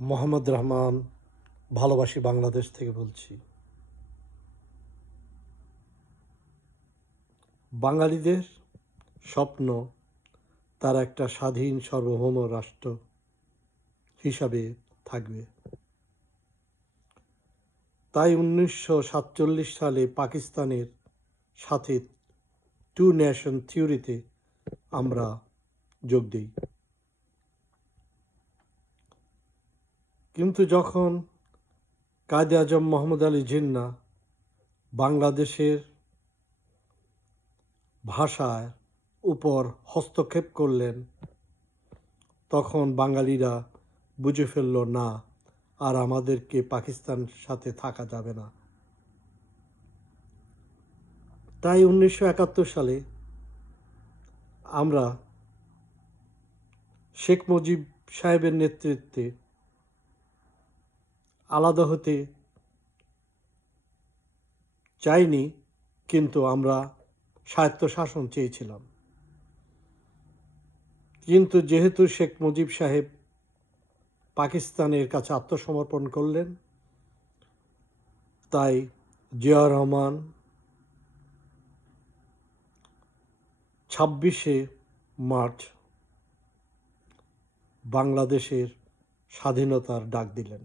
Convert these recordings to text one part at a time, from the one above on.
মোহাম্মদ রহমান, ভালোবাসি বাংলাদেশ থেকে বলছি। বাঙালিদের স্বপ্ন তার একটা স্বাধীন সার্বভৌম রাষ্ট্র হিসাবে থাকবে। তাই উনিশশো সাতচল্লিশ সালে পাকিস্তানের সাথে টু নেশন থিওরিতে আমরা যোগ দিই। কিন্তু যখন কায়দে আজম মোহাম্মদ আলী জিন্না বাংলাদেশের ভাষার উপর হস্তক্ষেপ করলেন, তখন বাঙালিরা বুঝে ফেলল, না, আর আমাদেরকে পাকিস্তান সাথে থাকা যাবে না। তাই উনিশশো একাত্তর সালে আমরা শেখ মুজিব সাহেবের নেতৃত্বে আলাদা হতে চাইনি, কিন্তু আমরা স্বায়ত্তশাসন চেয়েছিলাম। কিন্তু যেহেতু শেখ মুজিব সাহেব পাকিস্তানের কাছে আত্মসমর্পণ করলেন, তাই জিয়া রহমান ছাব্বিশে মার্চ বাংলাদেশের স্বাধীনতার ডাক দিলেন।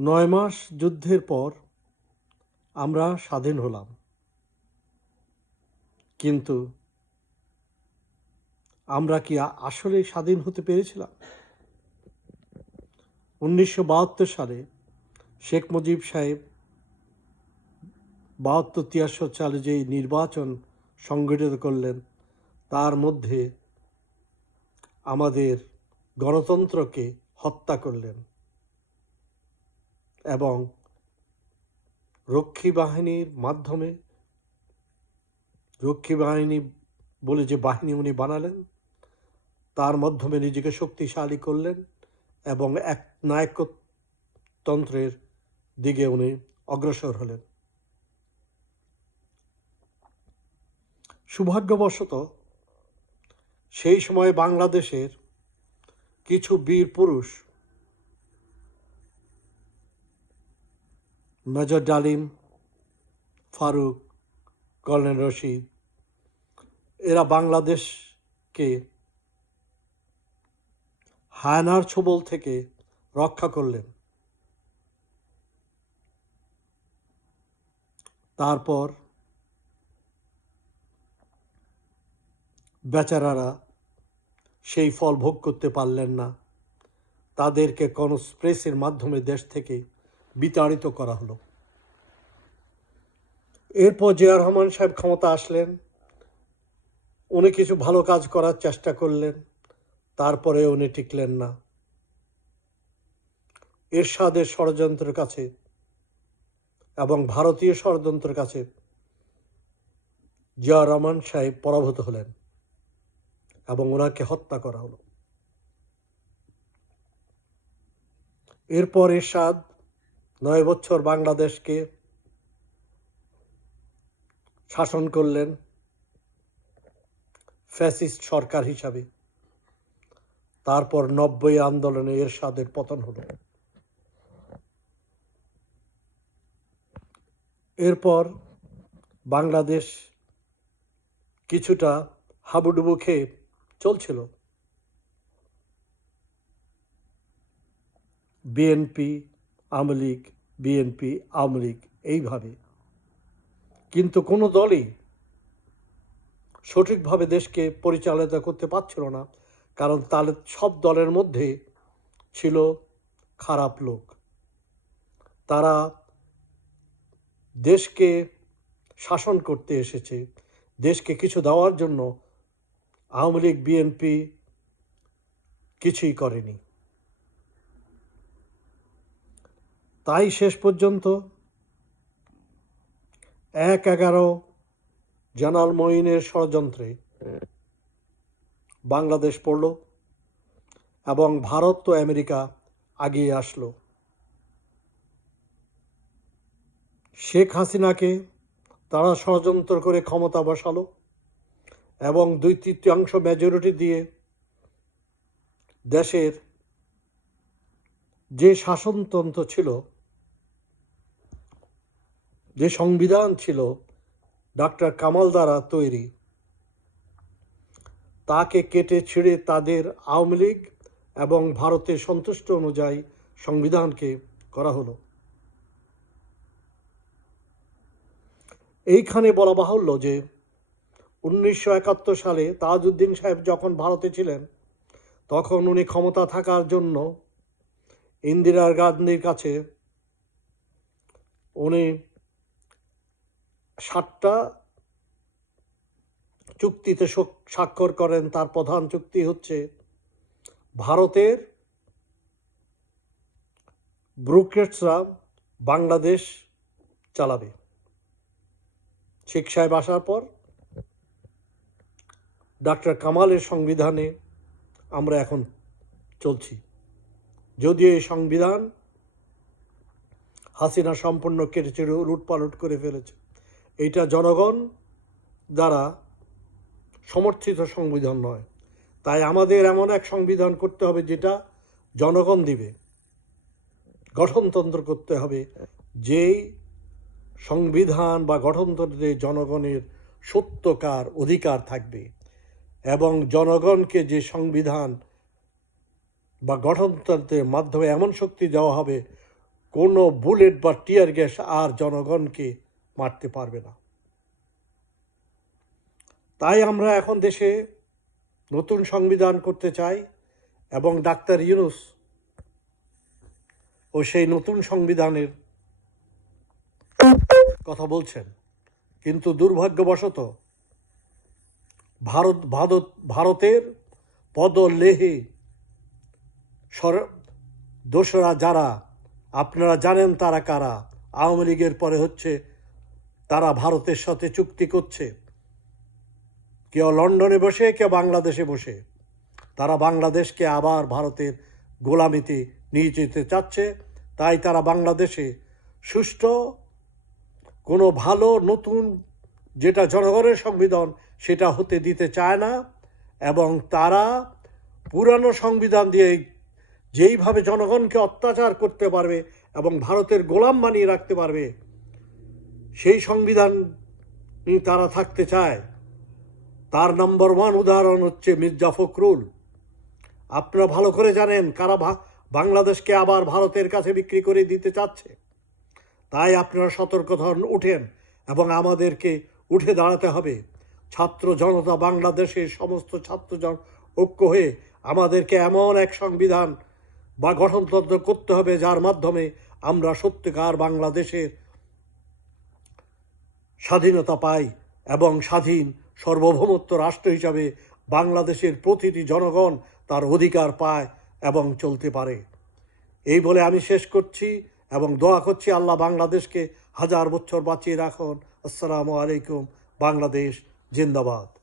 নয় মাস যুদ্ধের পর আমরা স্বাধীন হলাম। কিন্তু আমরা কি আসলে স্বাধীন হতে পেরেছিলাম? উনিশশো বাহাত্তর সালে শেখ মুজিব সাহেব বাহাত্তর তিয়াত্তর সালে যেই নির্বাচন সংগঠিত করলেন, তার মধ্যে আমাদের গণতন্ত্রকে হত্যা করলেন। এবং রক্ষী বাহিনীর মাধ্যমে, রক্ষী বাহিনী বলে যে বাহিনী উনি বানালেন, তার মাধ্যমে নিজেকে শক্তিশালী করলেন এবং এক নায়কতন্ত্রের দিকে উনি অগ্রসর হলেন। সৌভাগ্যবশত সেই সময় বাংলাদেশের কিছু বীর পুরুষ মেজর ডালিম, ফারুক, কর্নেল রশিদ, এরা বাংলাদেশকে হায়নার ছবল থেকে রক্ষা করলেন। তারপর বেচারারা সেই ফল ভোগ করতে পারলেন না। তাদেরকে কনস্প্রেসের মাধ্যমে দেশ থেকে বিতাড়িত করা হলো। এরপর জিয়া রহমান সাহেব ক্ষমতা আসলেন। উনি কিছু ভালো কাজ করার চেষ্টা করলেন, তারপরে উনি টিকলেন না। এরশাদের ষড়যন্ত্রের কাছে এবং ভারতীয় ষড়যন্ত্রের কাছে জিয়া রহমান সাহেব পরাভূত হলেন এবং ওনাকে হত্যা করা হলো। এরপর এরশাদ নয় বছর বাংলাদেশকে শাসন করলেন ফ্যাসিস্ট সরকার হিসাবে। তারপর নব্বই আন্দোলনে এর এরশাদের পতন হলো। এরপর বাংলাদেশ কিছুটা হাবুডুবু খেয়ে চলছিল। বিএনপি আওয়ামী লীগ, বিএনপি, আওয়ামী লীগ এইভাবে। কিন্তু কোনো দলই সঠিকভাবে দেশকে পরিচালিত করতে পারছিল না, কারণ তাহলে সব দলের মধ্যে ছিল খারাপ লোক। তারা দেশকে শাসন করতে এসেছে, দেশকে কিছু দেওয়ার জন্য আওয়ামী লীগ, বিএনপি কিছুই করেনি। তাই শেষ পর্যন্ত এক এগারো জানাল মঈনের ষড়যন্ত্রে বাংলাদেশ পড়ল এবং ভারত তো আমেরিকা আগিয়ে আসলো। শেখ হাসিনাকে তারা ষড়যন্ত্র করে ক্ষমতা বসালো এবং দুই তৃতীয়াংশ মেজরিটি দিয়ে দেশের যে শাসনতন্ত্র ছিল যে সংবিধান ছিল ডক্টর কামাল দ্বারা তৈরি, তাকে কেটে ছিঁড়ে তাদের আওয়ামী লীগ এবং ভারতের সন্তুষ্ট অনুযায়ী সংবিধানকে করা হলো। এইখানে বলা বাহুল্য যে উনিশশো একাত্তর সালে তাজউদ্দিন সাহেব যখন ভারতে ছিলেন, তখন উনি ক্ষমতা থাকার জন্য ইন্দিরা গান্ধীর কাছে উনি ষাটটা চুক্তিতে স্বাক্ষর করেন। তার প্রধান চুক্তি হচ্ছে ভারতের ব্রুকেটসরা বাংলাদেশ চালাবে। শেখ সাহেব আসার পর ডক্টর কামালের সংবিধানে আমরা এখন চলছি। যদিও এই সংবিধান হাসিনা সম্পূর্ণ কেটে চেড়ে উলটপালট করে ফেলেছে। এইটা জনগণ দ্বারা সমর্থিত সংবিধান নয়। তাই আমাদের এমন এক সংবিধান করতে হবে যেটা জনগণ দিবে। গঠনতন্ত্র করতে হবে যেই সংবিধান বা গঠনতন্ত্রে জনগণের সত্যকার অধিকার থাকবে এবং জনগণকে যে সংবিধান বা গঠনতন্ত্রের মাধ্যমে এমন শক্তি দেওয়া হবে, কোনো বুলেট বা টিয়ার গ্যাস আর জনগণকে মারতে পারবে না। তাই আমরা এখন দেশে নতুন সংবিধান করতে চাই এবং ডাক্তার ইউনুস ও সেই নতুন সংবিধানের কথা বলছেন। কিন্তু দুর্ভাগ্যবশত ভারত ভারত, ভারতের পদলেহে সর, দোসরা যারা, আপনারা জানেন তারা কারা? আওয়ামী লীগের পরে হচ্ছে তারা ভারতের সাথে চুক্তি করছে। কেউ লন্ডনে বসে, কেউ বাংলাদেশে বসে। তারা বাংলাদেশকে আবার ভারতের গোলামিতে নিয়ে যেতে চাচ্ছে। তাই তারা বাংলাদেশে সুষ্ঠু, কোনো ভালো, নতুন যেটা জনগণের সংবিধান সেটা হতে দিতে চায় না। এবং তারা পুরানো সংবিধান দিয়ে যেইভাবে জনগণকে অত্যাচার করতে পারবে এবং ভারতের গোলাম বানিয়ে রাখতে পারবে সেই সংবিধান নিয়ে তারা থাকতে চায়, তার নাম্বার ওয়ান উদাহরণ হচ্ছে মির্জা ফখরুল। আপনারা ভালো করে জানেন কারা বাংলাদেশকে আবার ভারতের কাছে বিক্রি করে দিতে চাচ্ছে। তাই আপনারা সতর্ক ধরন, উঠেন এবং আমাদেরকে উঠে দাঁড়াতে হবে। ছাত্র জনতা বাংলাদেশের সমস্ত ছাত্র জন ঐক্য হয়ে আমাদেরকে এমন এক সংবিধান বা গঠনতন্ত্র করতে হবে যার মাধ্যমে আমরা সত্যিকার বাংলাদেশের স্বাধীনতা পায় এবং স্বাধীন সার্বভৌমত্ব রাষ্ট্র হিসাবে বাংলাদেশের প্রতিটি জনগণ তার অধিকার পায় এবং চলতে পারে। এই বলে আমি শেষ করছি এবং দোয়া করছি আল্লাহ বাংলাদেশকে হাজার বছর বাঁচিয়ে রাখুন। আসসালামু আলাইকুম, বাংলাদেশ জিন্দাবাদ।